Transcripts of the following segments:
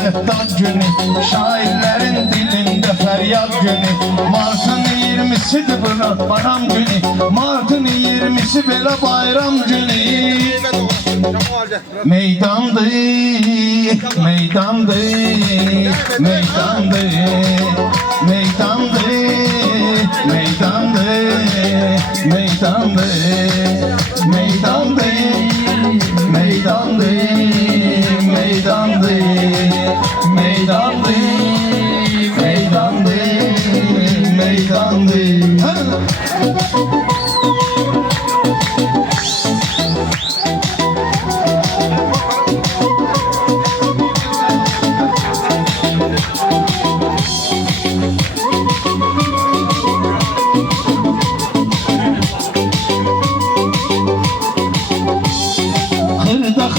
istedad günü, şairlerin dilinde feryat günü. Martın 20'sidir bırak bayram günü, Martın 20'si belə bayram günü. Meydandı, meydandı, meydandı, meydandı, meydandı, meydandı, meydandı, meydandı, meydandı, meydandı, meydandı, meydandı.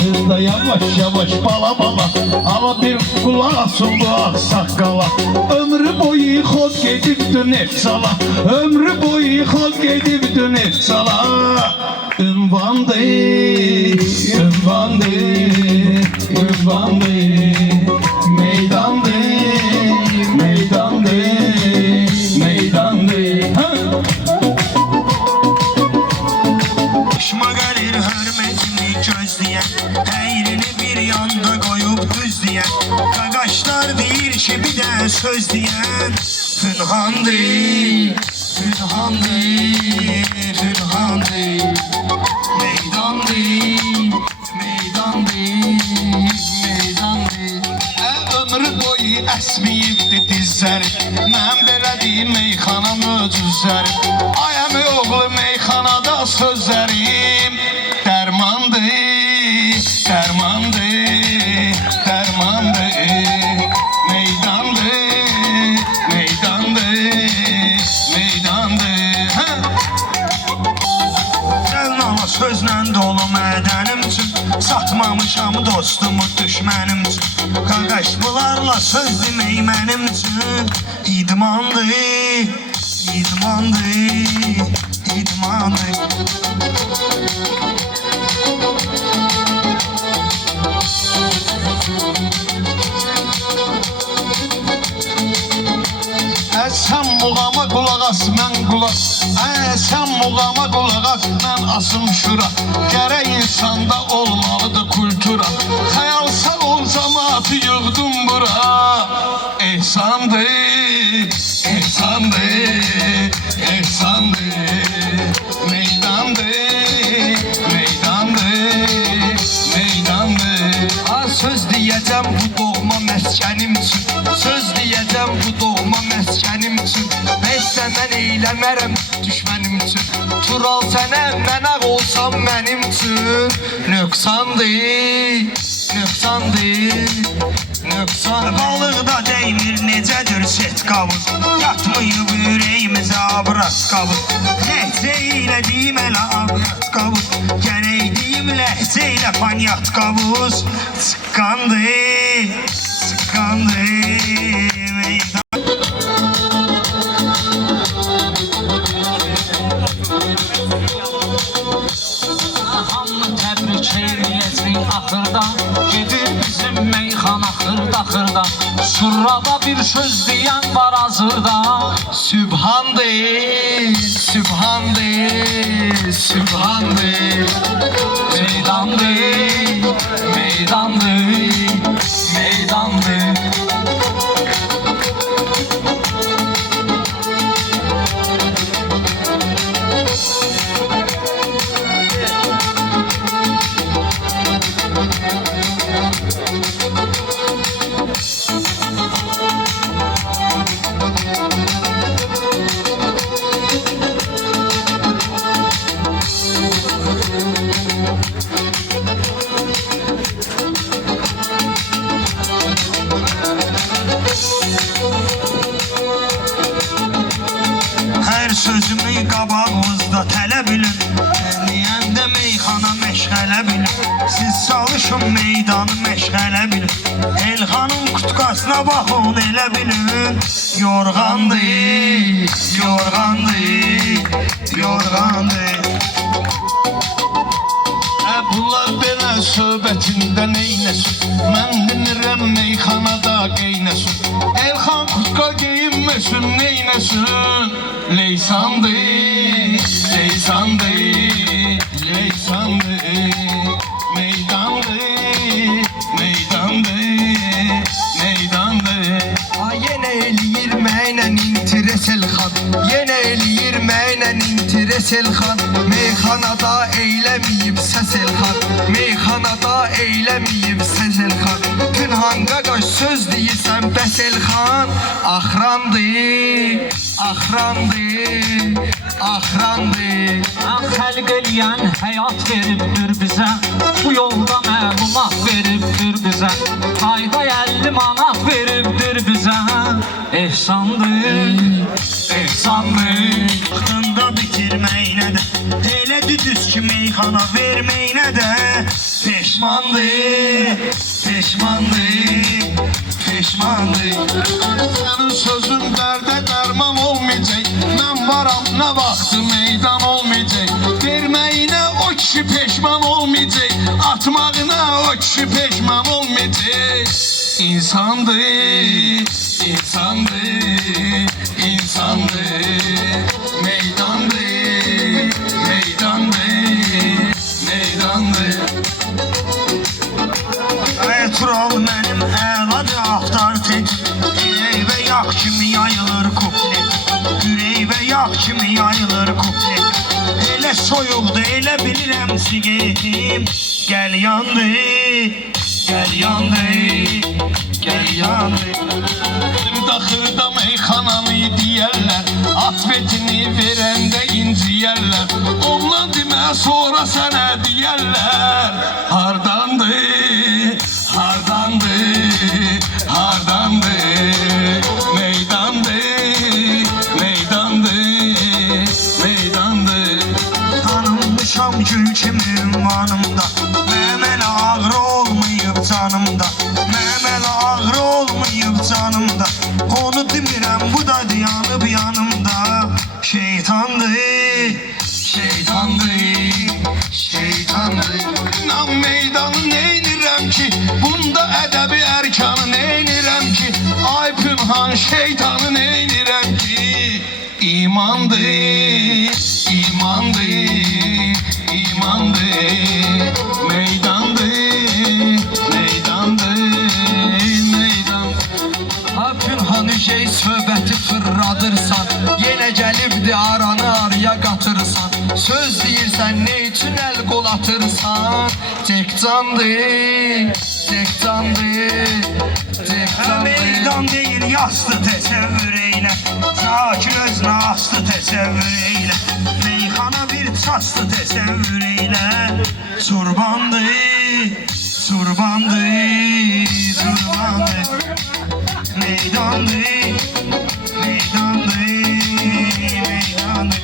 Hırda yavaş yavaş bala bala, ama bir kulak asın bu aksaqqala. Ömrü boyu xod gedibdi nefsala, ömrü boyu xod gedibdi nefsala. Ünvandı, ünvandı, ünvandı, meydandı, meydandı, meydandı. Başıma gelir hürmetini gözleyen, heyrini bir yanda koyup düzleyen, Qaqaşlar deyir ki bir de söz diyen. Pünhandı, pünhandı, pünhandı, meydandı, meydandı, meydandı. Ömrü boyu əsmiyibdi dizləri, mən belə deyim meyxana möcüzləri. Ay əmi oğlu meyxanada sözlərim dərmandı, dərmandı, dərmandı. Meydandı, meydandı, meydandı. Ama sözlə dolu mədənim üçün, satmamışam dostumu düşmənim üçün. Qaqaş bunlarla söz demək mənim üçün idmandı, idmandı, idmandı. Sən muğama qulaq as, mən qulaq. Sən muğama qulaq as, mən asım şura. Gərək insanda olmalıdır kultura. Xəyalsa ol cəmaatı yığdım bura. Ehsandır, ehsandır, ehsandır. Meydandır, meydandır, meydandır. Söz deyəcəm bu doğma məskənim üçün, söz deyəcəm bu doğma məskənim üçün. Heç səndən eyləmərəm düşmənim üçün, Tural sənə mənə olsam mənim üçün. Nöqsandır, nöqsandır, nöqsandır. Balıqda deymir necədir set qavuz, yatmayıb ürəyimizə abrat qavuz. Ləhcə ilə deyim elə abrat qavuz, gərək deyim ləhcə ilə panyat qavuz. Sıqqandı, sıqqandı meydan. Hamı təbrik eyləyəcək axırda, gedir bizim meyxana xırda xırda. Şurrada bir söz deyən var hazırda. Sübhandır, sübhandır, sübhandır. Meydandır, meydandır, meydandır. Hər sözümü qabağınızda tələ bilin, deyəndə meyxana məşğələ bilin. Siz çalışın meydanı məşğələ bilin, Elxanın qutqasına baxın elə bilin. Yorğandır, yorğandır, yorğandır. Bunlar belə söhbətində neynəsin? Mən dinirəm meyxanada ayak eynesin. Elxan kutka geyinmesin, neynesin? Leysandı, leysandı, leysandı. Meydandı, meydandı, meydandı. Yenə eləyir mənlə interes Elxan, yenə eləyir mənlə interes Elxan. Meyxanada eyləməyib səs Elxan, meyxanada eyləməyib səs Elxan. Pünhan qaqaş söz deyirsən bəs Elxan. Axrandı, axrandı, axrandı. Xəlq eləyən həyat veribdir bizə, bu yolda məlumat veribdir bizə, ayda 50 manat veribdir bizə. Ehsandır, ehsandır. Vaxtında bitirməyinə də, elə düz ki meyxana verməyinə də peşmandır, peşmandır, peşmandır. Sənin sözün dərdə dərman olmayacaq. Mən varam, nə vaxtı meydan olmayacaq. Verməyinə o kişi peşman olmayacaq. Atmağına o kişi peşman olmayacaq. İnsandır, insandır, insandır. Meydandır, meydandır, meydandır. Tural mənim əladır axtar tek. Ürək və yağ kimi yayılır kuplet, ürək və yağ kimi yayılır kuplet. Elə soyuqdur, elə bilirəm siqetim. Gəl yandı, gəl yandı, gəl yandı. Daxırda meyxananı deyərlər, at betini verəndə inciyərlər. Ondan demə sonra sənə deyərlər. Hardandır, hardandır, hardandır. Meydandır, meydandır, meydandır. Tanınmışam gül kimi ünvanımda, mənim elə ağrı olmayıb canımda, mənim elə ağrı olmayıb canımda. Onu demirəm, bu da dayanıb yanımda. Şeytandır, şeytandır, şeytandır. İnan meydanı neynirəm ki, bunda ədəbi ərkanı neynirəm ki, ay pünhan şeytanı neynirəm ki. İmandır, imandır, imandır. Meydandır, meydandır, meydandır. Ha Pünhanı şey söhbəti fırradırsan, yenə gəlibdi aranı araya qatırsan. Söz deyirsən, ne üçün əl qol atırsan? Tek candır, tek candır, tek candır. Meydan deyil, yastı təsəvvür eylə, Zakir özünə astı təsəvvür eylə. Meyxana bir çastı təsəvvür eylə. Surbandır, surbandır, surbandır. Meydandır, meydandır, meydandır.